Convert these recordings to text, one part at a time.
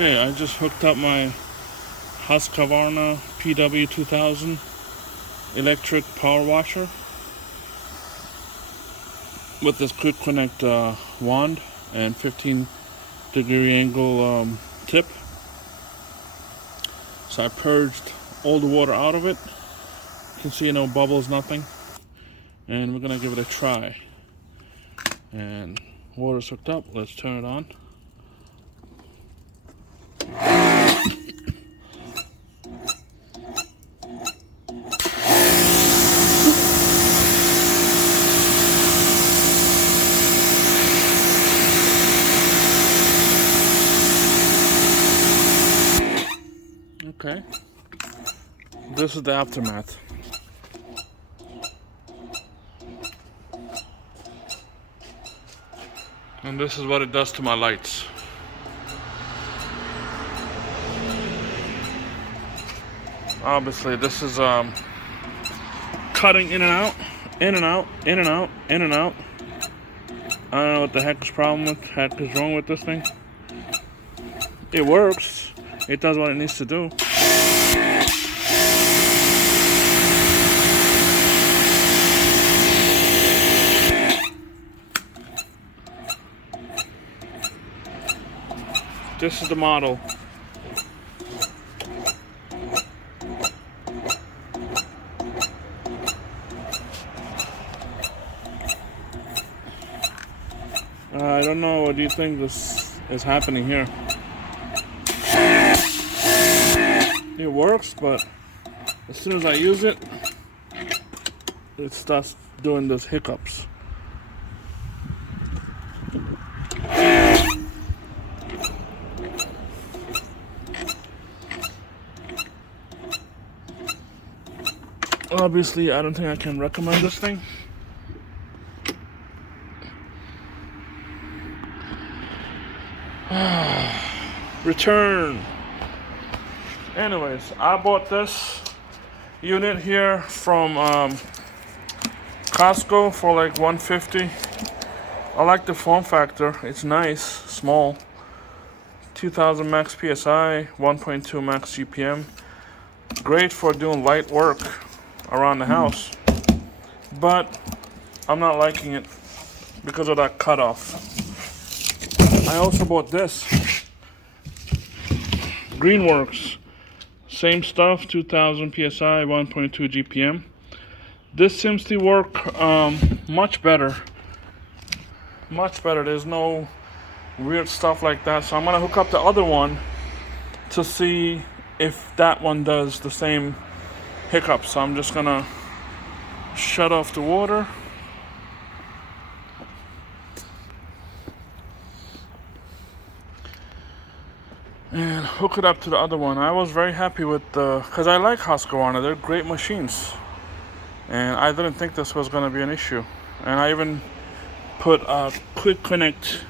Okay, I just hooked up my Husqvarna PW 2000 electric power washer with this quick connect wand and 15-degree angle tip. So I purged all the water out of it. You can see no bubbles, nothing. And we're gonna give it a try. And water's hooked up. Let's turn it on. Okay. This is the aftermath. And this is what it does to my lights. Obviously, this is cutting in and out, in and out, in and out, in and out. I don't know what the heck is wrong with this thing. It works. It does what it needs to do. This is the model. I don't know, what do you think this is happening here? It works, but as soon as I use it, it starts doing those hiccups. Obviously, I don't think I can recommend this thing. Return. Anyways, I bought this unit here from Costco for like $150. I like the form factor. It's nice, small. 2000 max PSI, 1.2 max GPM. Great for doing light work around the house. But I'm not liking it because of that cutoff. I also bought this. Greenworks. Same stuff, 2000 PSI, 1.2 GPM. This seems to work much better. Much better. There's no weird stuff like that. So I'm gonna hook up the other one to see if that one does the same hiccups. So I'm just gonna shut off the water. And hook it up to the other one. I was very happy with because I like Husqvarna. They're great machines. And I didn't think this was gonna be an issue. And I even put a quick connect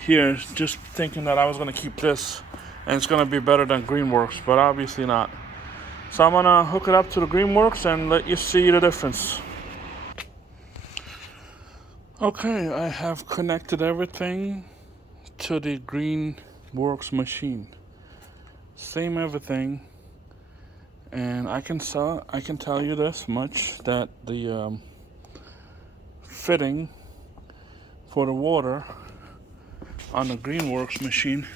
here, just thinking that I was gonna keep this and it's gonna be better than Greenworks, but obviously not. So I'm gonna hook it up to the Greenworks and let you see the difference. Okay, I have connected everything to the Greenworks machine. Same everything. And I can tell you this much, that the fitting for the water on the Greenworks machine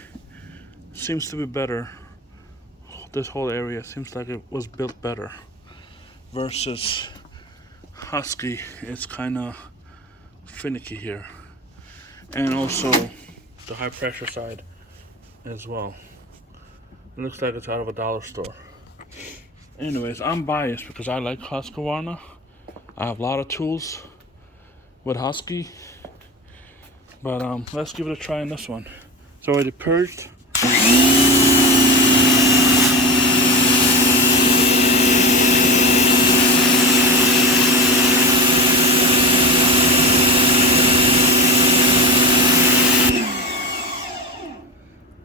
seems to be better. This whole area seems like it was built better versus Husky. It's kind of finicky here, and also the high pressure side as well. It looks like it's out of a dollar store. Anyways, I'm biased because I like Husqvarna. I have a lot of tools with Husky, but let's give it a try on this one. It's already purged.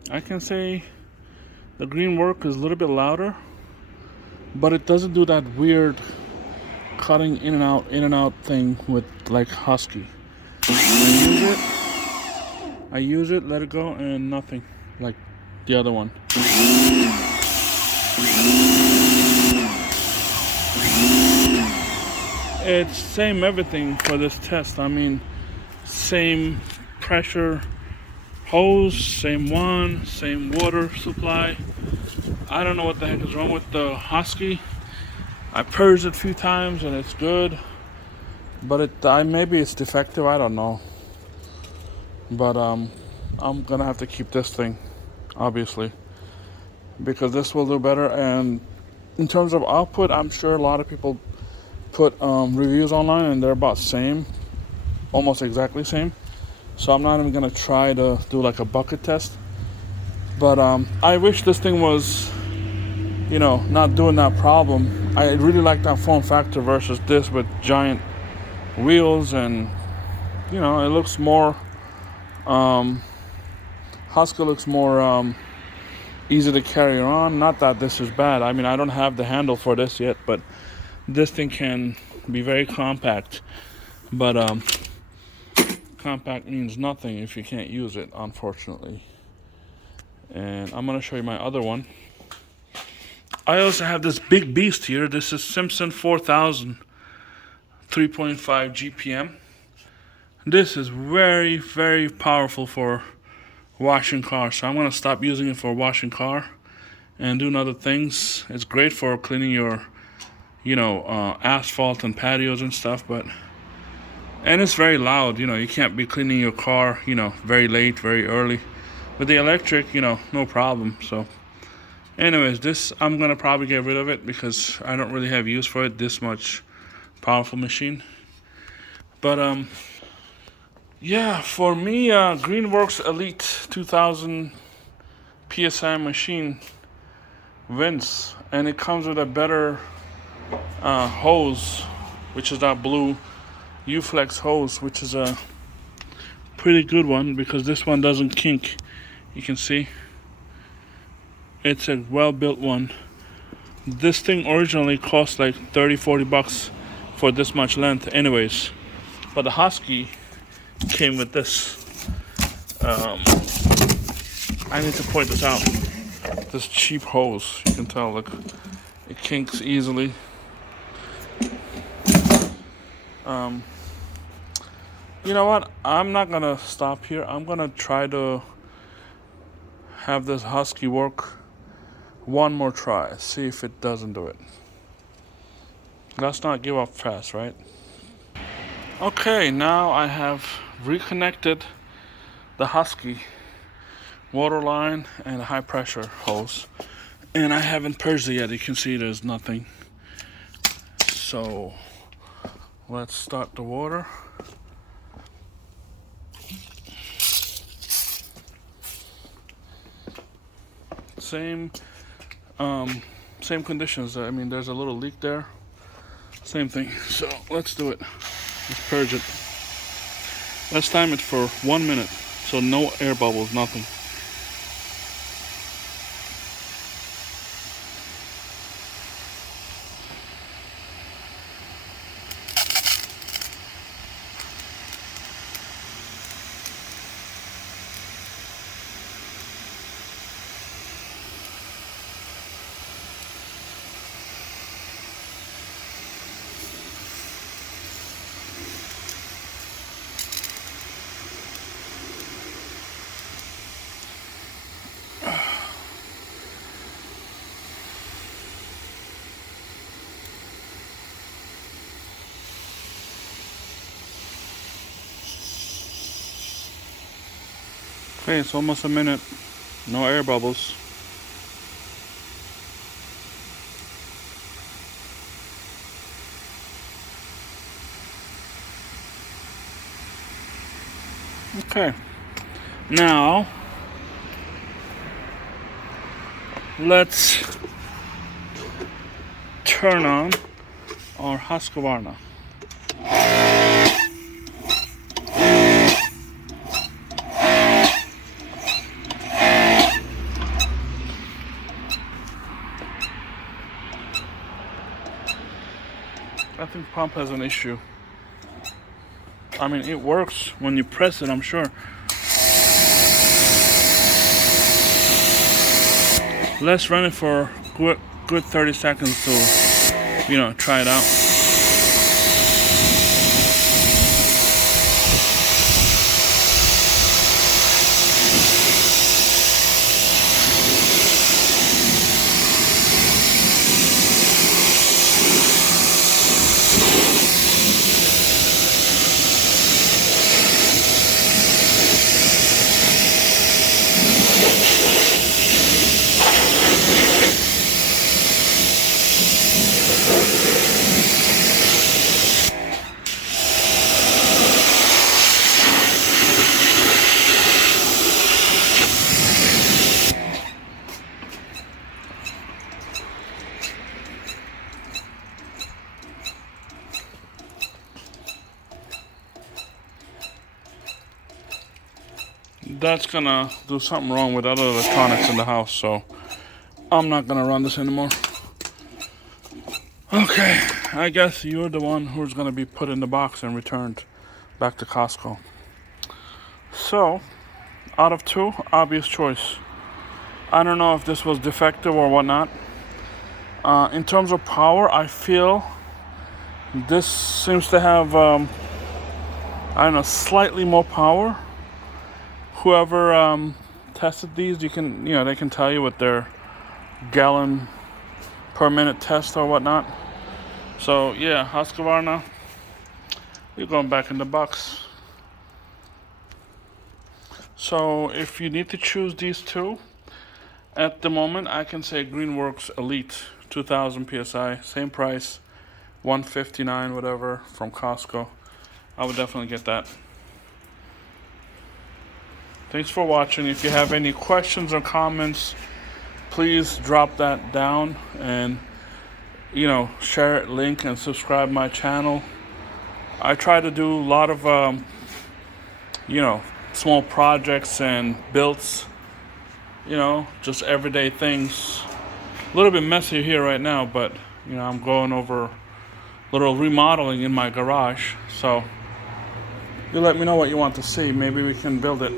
I can say the Greenworks is a little bit louder, but it doesn't do that weird cutting in and out thing with like Husky. I use it, let it go, and nothing. Like the other one. It's same everything for this test. I mean, same pressure hose, same one, same water supply. I don't know what the heck is wrong with the Husky. I purged it a few times and it's good, but maybe it's defective. I don't know. But I'm gonna have to keep this thing, obviously, because this will do better. And in terms of output, I'm sure a lot of people put reviews online and they're about same, almost exactly same. So I'm not even gonna try to do like a bucket test. But I wish this thing was, not doing that problem. I really like that form factor versus this with giant wheels, and it looks more. Husky looks more easy to carry on. Not that this is bad. I mean, I don't have the handle for this yet, but this thing can be very compact. But compact means nothing if you can't use it, unfortunately. And I'm gonna show you my other one. I also have this big beast here. This is Simpson 4000 3.5 GPM. This is very, very powerful for washing cars. So I'm gonna stop using it for washing car and doing other things. It's great for cleaning your, asphalt and patios and stuff, and it's very loud. You can't be cleaning your car, very late, very early. With the electric, no problem. So anyways, this, I'm gonna probably get rid of it because I don't really have use for it, this much powerful machine. But yeah, for me, Greenworks Elite 2000 PSI machine wins, and it comes with a better hose, which is that blue U-Flex hose, which is a pretty good one because this one doesn't kink. You can see it's a well-built one. This thing originally cost like 30-40 bucks for this much length anyways, but the Husky came with this. I need to point this out. This cheap hose, you can tell, look, it kinks easily. You know what? I'm not gonna stop here. I'm gonna try to have this Husky work one more try. See if it doesn't do it. Let's not give up fast, right? Okay, now I have reconnected the Husky water line and high pressure hose, and I haven't purged it yet. You can see there's nothing. So let's start the water. Same conditions. I mean, there's a little leak there. Same thing. So let's do it. Let's purge it. Let's time it for 1 minute. So no air bubbles, nothing. Okay, it's almost a minute. No air bubbles. Okay, now let's turn on our Husqvarna. I think pump has an issue. I mean, it works when you press it, I'm sure. let's run it for good 30 seconds to, try it out. That's gonna do something wrong with other electronics in the house, so I'm not gonna run this anymore. Okay, I guess you're the one who's gonna be put in the box and returned back to Costco. So, out of 2, obvious choice. I don't know if this was defective or whatnot. In terms of power, I feel this seems to have, slightly more power. Whoever tested these, they can tell you with their gallon per minute test or whatnot. So yeah, Husqvarna, you're going back in the box. So if you need to choose these 2, at the moment I can say Greenworks Elite 2000 PSI, same price, $159 whatever from Costco. I would definitely get that. Thanks for watching. If you have any questions or comments, please drop that down and, share it, link, and subscribe my channel. I try to do a lot of, small projects and builds, just everyday things. A little bit messy here right now, but, I'm going over a little remodeling in my garage. So you let me know what you want to see. Maybe we can build it.